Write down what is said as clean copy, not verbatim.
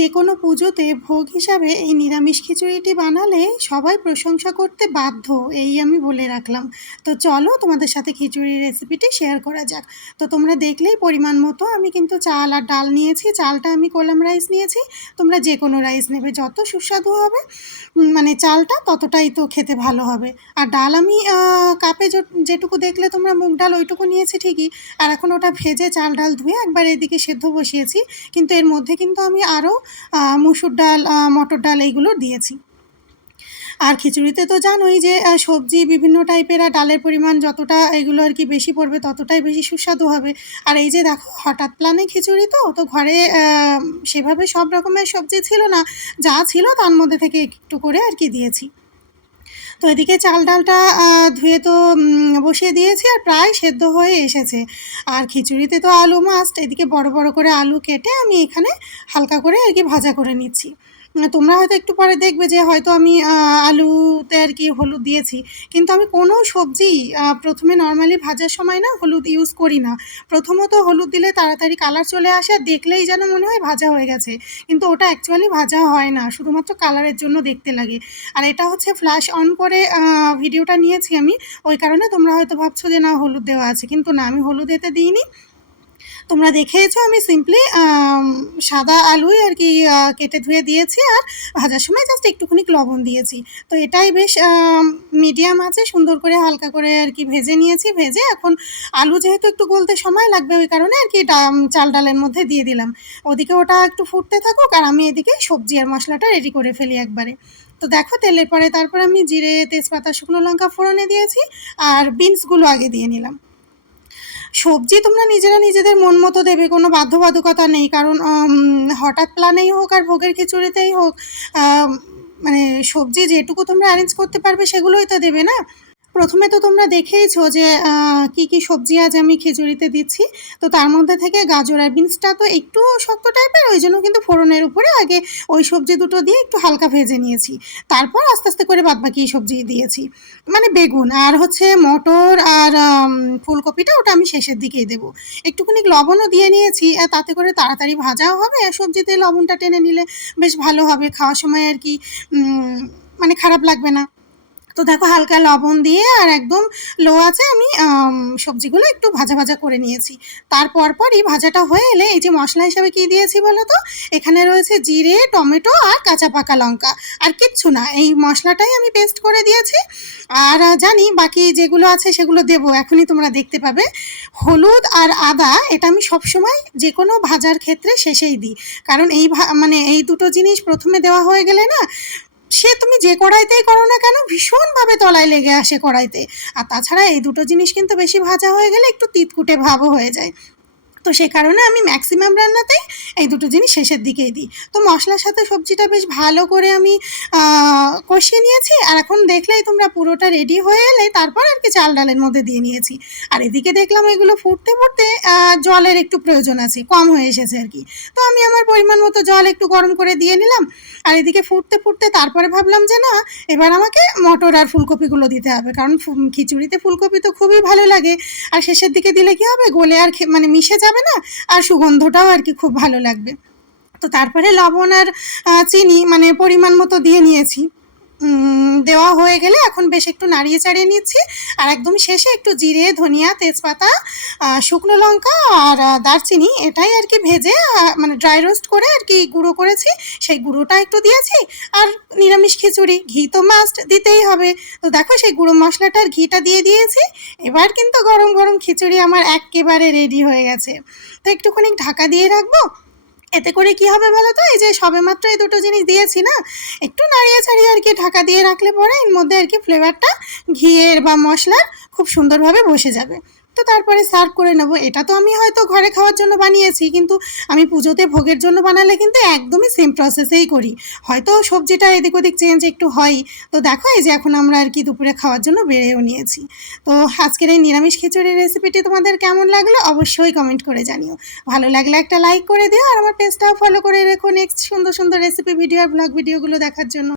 যে কোনো পুজোতে ভোগ হিসাবে এই নিরামিষ খিচুড়িটি বানালে সবাই প্রশংসা করতে বাধ্য, এই আমি বলে রাখলাম। তো চলো তোমাদের সাথে খিচুড়ির রেসিপিটি শেয়ার করা যাক। তো তোমরা দেখলেই পরিমাণ মতো আমি কিন্তু চাল আর ডাল নিয়েছি। চালটা আমি কোলাম রাইস নিয়েছি, তোমরা যে কোনো রাইস নেবে, যত সুস্বাদু হবে মানে চালটা ততটাই তো খেতে ভালো হবে। আর ডাল আমি কাপে যেটুকু দেখলে তোমরা মুগ ডাল ওইটুকু নিয়েছি ঠিকই। আর এখন ওটা ভেজে চাল ডাল ধুয়ে একবার এদিকে সেদ্ধ বসিয়েছি, কিন্তু এর মধ্যে কিন্তু আমি আরও মুসুর ডাল, মটর ডাল এইগুলো দিয়েছি। আর খিচুড়িতে তো জানোই যে সবজি বিভিন্ন টাইপের, আর ডালের পরিমাণ যতটা এগুলো আর কি বেশি পড়বে ততটাই বেশি সুস্বাদু হবে। আর এই যে দেখো, হঠাৎ প্ল্যানে খিচুড়ি, তো ঘরে সেভাবে সব রকমের সবজি ছিল না, যা ছিল তার মধ্যে থেকে একটু করে আর কি দিয়েছি। তো এদিকে চাল ডালটা ধুয়ে তো বসিয়ে দিয়েছি, আর প্রায় সেদ্ধ হয়ে এসেছে। আর খিচুড়িতে তো আলু মাস্ট, এদিকে বড় বড় করে আলু কেটে আমি এখানে হালকা করে আর কি ভাজা করে নিচ্ছি। তোমরা হয়তো একটু পরে দেখবে যে হয়তো আমি আলুতে আর কি হলুদ দিয়েছি, কিন্তু আমি কোনো সবজি প্রথমে নর্মালি ভাজার সময় না হলুদ ইউজ করি না। প্রথমত হলুদ দিলে তাড়াতাড়ি কালার চলে আসে, আর দেখলেই যেন মনে হয় ভাজা হয়ে গেছে, কিন্তু ওটা অ্যাকচুয়ালি ভাজা হয় না, শুধুমাত্র কালারের জন্য দেখতে লাগে। আর এটা হচ্ছে ফ্ল্যাশ অন করে ভিডিওটা নিয়েছি আমি, ওই কারণে তোমরা হয়তো ভাবছো যে না হলুদ দেওয়া আছে, কিন্তু না, আমি হলুদ এতে দিইনি। তোমরা দেখেইছো আমি সিম্পলি সাদা আলুই আর কি কেটে ধুয়ে দিয়েছি, আর ভাজার সময় জাস্ট একটুখানি লবণ দিয়েছি। তো এটাই বেশ মিডিয়াম আছে, সুন্দর করে হালকা করে আর কি ভেজে নিয়েছি। ভেজে এখন আলু যেহেতু একটু গলতে সময় লাগবে, ওই কারণে আর কি চাল ডালের মধ্যে দিয়ে দিলাম। ওদিকে ওটা একটু ফুটতে থাকুক, আর আমি এদিকে সবজি আর মশলাটা রেডি করে ফেলি একবারে। তো দেখো, তেলের পরে তারপর আমি জিরে, তেজপাতা, শুকনো লঙ্কা ফোড়নে দিয়েছি, আর বিনসগুলো আগে দিয়ে নিলাম। সবজি তোমরা নিজেরা নিজেদের মন মতো দেবে, কোনো বাধ্যবাধকতা নেই, কারণ হঠাৎ প্ল্যানেই হোক আর ভোগের খিচুড়িতেই হোক, মানে সবজি যেটুকু তোমরা অ্যারেঞ্জ করতে পারবে সেগুলোই তো দেবে না। প্রথমে তো তোমরা দেখেইছো যে কি কি সবজি আজ আমি খিচুড়িতে দিচ্ছি। তো তার মধ্যে থেকে গাজর আর বিনসটা তো একটু শক্ত টাইপের, ওই জন্য কিন্তু ফোড়নের উপরে আগে ওই সবজি দুটো দিয়ে একটু হালকা ভেজে নিয়েছি, তারপর আস্তে আস্তে করে বাদবাকি সবজি দিয়েছি। মানে বেগুন আর হচ্ছে মটর আর ফুলকপিটা ওটা আমি শেষের দিকেই দেবো। একটুখানি লবণও দিয়ে নিয়েছি, তাতে করে তাড়াতাড়ি ভাজাও হবে, আর সবজিতে লবণটা টেনে নিলে বেশ ভালো হবে খাওয়ার সময় আর কি, মানে খারাপ লাগবে না। তো দেখো, হালকা লবণ দিয়ে আর একদম লো আছে আমি সবজিগুলো একটু ভাজা ভাজা করে নিয়েছি। তারপর পরই ভাজাটা হয়ে এলে এই যে মশলা হিসাবে কী দিয়েছি বলো তো, এখানে রয়েছে জিরে, টমেটো আর কাঁচা পাকা লঙ্কা, আর কিচ্ছু না, এই মশলাটাই আমি পেস্ট করে দিয়েছি। আর জানি বাকি যেগুলো আছে সেগুলো দেবো, এখনই তোমরা দেখতে পাবে। হলুদ আর আদা এটা আমি সবসময় যে কোনো ভাজার ক্ষেত্রে শেষেই দিই, কারণ এই মানে এই দুটো জিনিস প্রথমে দেওয়া হয়ে গেলে না, সে তুমি যে কড়াইতেই করো না কেন ভীষণভাবে তলায় লেগে আসে কড়াইতে। আর তাছাড়া এই দুটো জিনিস কিন্তু বেশি ভাজা হয়ে গেলে একটু তিতকুটে ভাবও হয়ে যায়। তো সে কারণে আমি ম্যাক্সিমাম রান্নাতেই এই দুটো জিনিস শেষের দিকেই দিই। তো মশলার সাথে সবজিটা বেশ ভালো করে আমি কষিয়ে নিয়েছি, আর এখন দেখলেই তোমরা পুরোটা রেডি হয়ে এলে তারপর আর কি চাল ডালের মধ্যে দিয়ে নিয়েছি। আর এদিকে দেখলাম এগুলো ফুটতে ফুটতে জলের একটু প্রয়োজন আছে, কম হয়ে এসেছে আর কি। তো আমি আমার পরিমাণ মতো জল একটু গরম করে দিয়ে নিলাম। আর এদিকে ফুটতে ফুটতে তারপরে ভাবলাম যে না, এবার আমাকে মটর আর ফুলকপিগুলো দিতে হবে, কারণ খিচুড়িতে ফুলকপি তো খুবই ভালো লাগে। আর শেষের দিকে দিলে কি হবে, গলে আর মানে মিশে যাবে না, আর সুগন্ধটাও আর কি খুব ভালো লাগবে। তো তারপরে লবণ আর চিনি মানে পরিমাণ মতো দিয়ে নিয়েছি। দেওয়া হয়ে গেলে এখন বেশ একটু নাড়িয়ে চাড়িয়ে নিচ্ছি, আর একদম শেষে একটু জিরে, ধনিয়া, তেজপাতা, শুকনো লঙ্কা আর দারচিনি এটাই আর কি ভেজে মানে ড্রাই রোস্ট করে আর কি গুঁড়ো করেছি, সেই গুঁড়োটা একটু দিয়েছি। আর নিরামিষ খিচুড়ি, ঘি তো মাস্ট দিতেই হবে। তো দেখো, সেই গুঁড়ো মশলাটার ঘিটা দিয়ে দিয়েছি। এবার কিন্তু গরম গরম খিচুড়ি আমার একেবারে রেডি হয়ে গেছে। তো একটুখানি ঢাকা দিয়ে রাখবো, এতে করে কি হবে বলো তো, এই যে সবেমাত্র এই দুটো জিনিস দিয়েছি না, একটু নাড়িয়ে ছাড়িয়ে আর কি ঢাকা দিয়ে রাখলে পরে এর মধ্যে আর কি ফ্লেভারটা ঘিয়ের বা মশলার খুব সুন্দরভাবে বসে যাবে। তো তারপরে সার্ভ করে নেবো। এটা তো আমি হয়তো ঘরে খাওয়ার জন্য বানিয়েছি, কিন্তু আমি পুজোতে ভোগের জন্য বানালে কিন্তু একদমই সেম প্রসেসেই করি, হয়তো সবজিটা এদিক ওদিক চেঞ্জ একটু হয়ই। তো দেখো, এই যে এখন আমরা আর কি দুপুরে খাওয়ার জন্য বেড়েও নিয়েছি। তো আজকের এই নিরামিষ খিচুড়ির রেসিপিটি তোমাদের কেমন লাগলো অবশ্যই কমেন্ট করে জানিও। ভালো লাগলে একটা লাইক করে দিও, আর আমার পেজটাও ফলো করে রেখো নেক্সট সুন্দর সুন্দর রেসিপি ভিডিও আর ব্লগ ভিডিওগুলো দেখার জন্য।